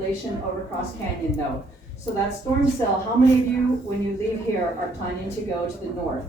population over Cross Canyon though. So that storm cell, how many of you, when you leave here, are planning to go to the north?